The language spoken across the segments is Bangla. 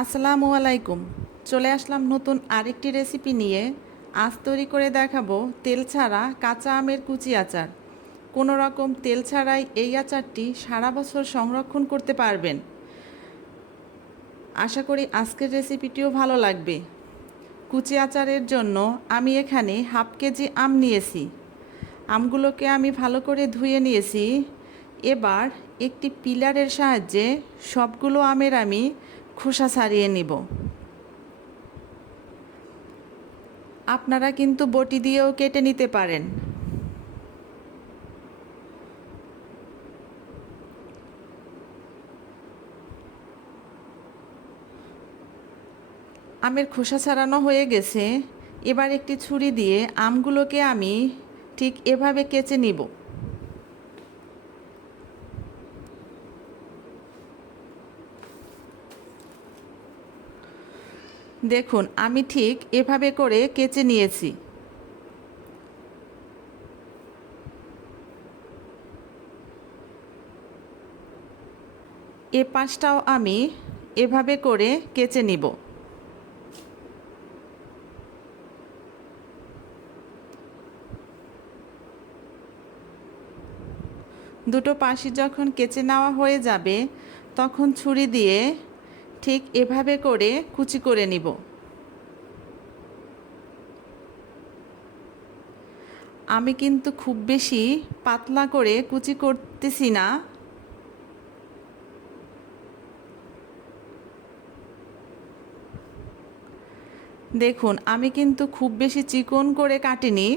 আসসালামু আলাইকুম। চলে আসলাম নতুন আরেকটি রেসিপি নিয়ে। আজ তৈরি করে দেখাবো তেল ছাড়া কাঁচা আমের কুচি আচার। কোনো রকম তেল ছাড়াই এই আচারটি সারা বছর সংরক্ষণ করতে পারবেন। আশা করি আজকের রেসিপিটিও ভালো লাগবে। কুচি আচারের জন্য আমি এখানে হাফ কেজি আম নিয়েছি। আমগুলোকে আমি ভালো করে ধুয়ে নিয়েছি। এবার একটি পিলারের সাহায্যে সবগুলো আমের আমি খোসা ছাড়িয়ে নিব। আপনারা কিন্তু বটি দিয়েও কেটে নিতে পারেন। আমের খোসা ছাড়ানো হয়ে গেছে। এবার একটি ছুরি দিয়ে আমগুলোকে আমি ঠিক এভাবে কেচে নিব। দেখুন, আমি ঠিক এভাবে করে কেচে নিয়েছি। এ পাশটাও আমি এভাবে করে কেচে নিব। দুটো পাশি যখন কেচে নেওয়া হয়ে যাবে, তখন ছুরি দিয়ে ঠিক এভাবে করে কুচি করে নিব। আমি কিন্তু খুব বেশি পাতলা করে কুচি করতেছি না। দেখুন, আমি কিন্তু খুব বেশি চিকন করে কাটিনি।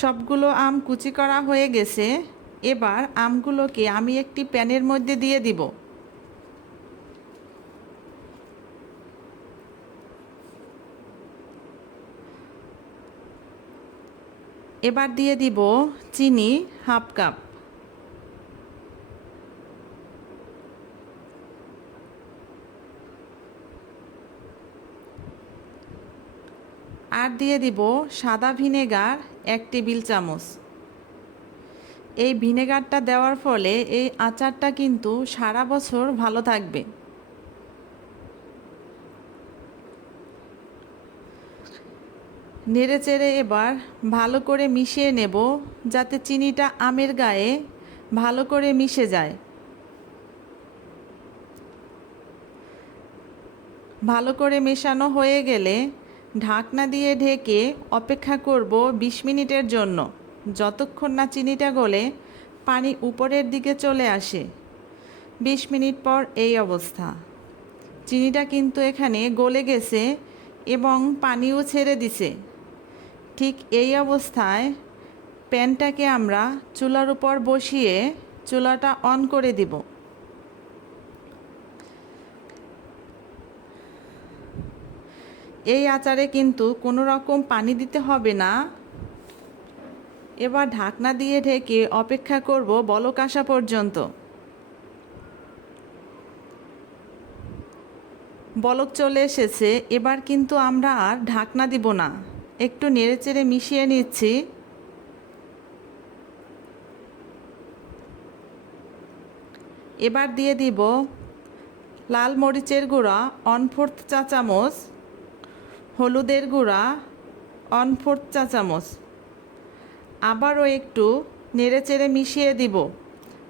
সবগুলো আম কুচি করা হয়ে গেছে, এবার আমগুলোকে আমি একটি প্যানের মধ্যে দিয়ে দিব। এবার দিয়ে দিব চিনি হাফ কাপ। আর দিয়ে দিব সাদা ভিনেগার এক টেবিল চামচ। এই ভিনেগারটা দেওয়ার ফলে এই আচারটা কিন্তু সারা বছর ভালো থাকবে। নেড়ে চেড়ে এবার ভালো করে মিশিয়ে নেব যাতে চিনিটা আমের গায়ে ভালো করে মিশে যায়। ভালো করে মেশানো হয়ে গেলে ঢাকনা দিয়ে ঢেকে অপেক্ষা করব ২০ মিনিটের জন্য। যতক্ষণ না চিনিটা গলে পানি উপরের দিকে চলে আসে। ২০ মিনিট পর এই অবস্থা। চিনিটা কিন্তু এখানে গলে গেছে এবং পানিও ছেড়ে দিছে। ঠিক এই অবস্থায় প্যানটাকে আমরা চুলার উপর বসিয়ে চুলাটা অন করে দিব। এই আচারে কিন্তু কোনো রকম পানি দিতে হবে না। এবার ঢাকনা দিয়ে ঢেকে অপেক্ষা করব বলক আসা পর্যন্ত। বলক চলে এসেছে, এবার কিন্তু আমরা আর ঢাকনা দিব না। একটু নেড়েচেড়ে মিশিয়ে নিচ্ছি। এবার দিয়ে দিব লাল মরিচের গুঁড়া অন ফোর্থ চা চামচ হলুদের গুঁড়া অন ফোর্থ চা চামচ। আবারও একটু নেড়েচেড়ে মিশিয়ে দিব,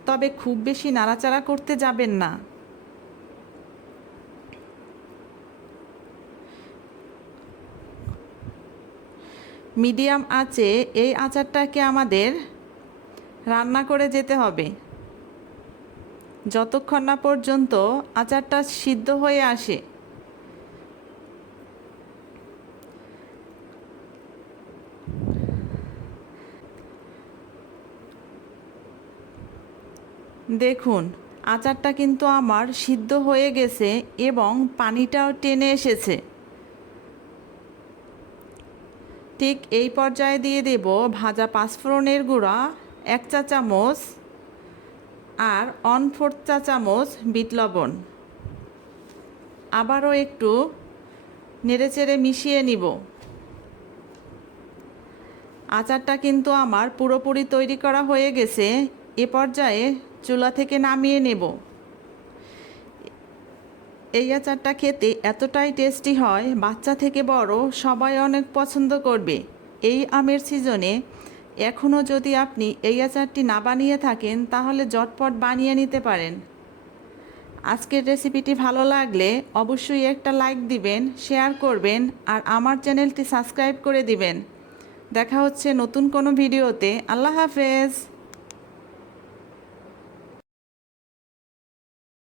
তবে খুব বেশি নাড়াচাড়া করতে যাবেন না। মিডিয়াম আঁচে এই আচারটাকে আমাদের রান্না করে যেতে হবে। যতক্ষণ না পর্যন্ত আচারটা সিদ্ধ হয়ে আসে দেখুন, আচারটা কিন্তু আমার সিদ্ধ হয়ে গেছে এবং পানিটাও টেনে এসেছে। ঠিক এই পর্যায়ে দিয়ে দেব ভাজা পাঁচফোড়নের গুঁড়া, এক চা চামচ আর অন ফোর্থ চা চামচ বিট লবণ। আবারও একটু নেড়েচেড়ে মিশিয়ে নিব। আচারটা কিন্তু আমার পুরোপুরি তৈরি করা হয়ে গেছে। এ পর্যায়ে চুলা থেকে নামিয়ে নেব। এই আচারটা খেতে এতটাই টেস্টি হয়, বাচ্চা থেকে বড় সবাই অনেক পছন্দ করবে। এই আমের সিজনে এখনও যদি আপনি এই আচারটি না বানিয়ে থাকেন, তাহলে জটপট বানিয়ে নিতে পারেন। আজকের রেসিপিটি ভালো লাগলে অবশ্যই একটা লাইক দিবেন, শেয়ার করবেন, আর আমার চ্যানেলটি সাবস্ক্রাইব করে দিবেন। দেখা হচ্ছে নতুন কোনো ভিডিওতে। আল্লাহ হাফেজ।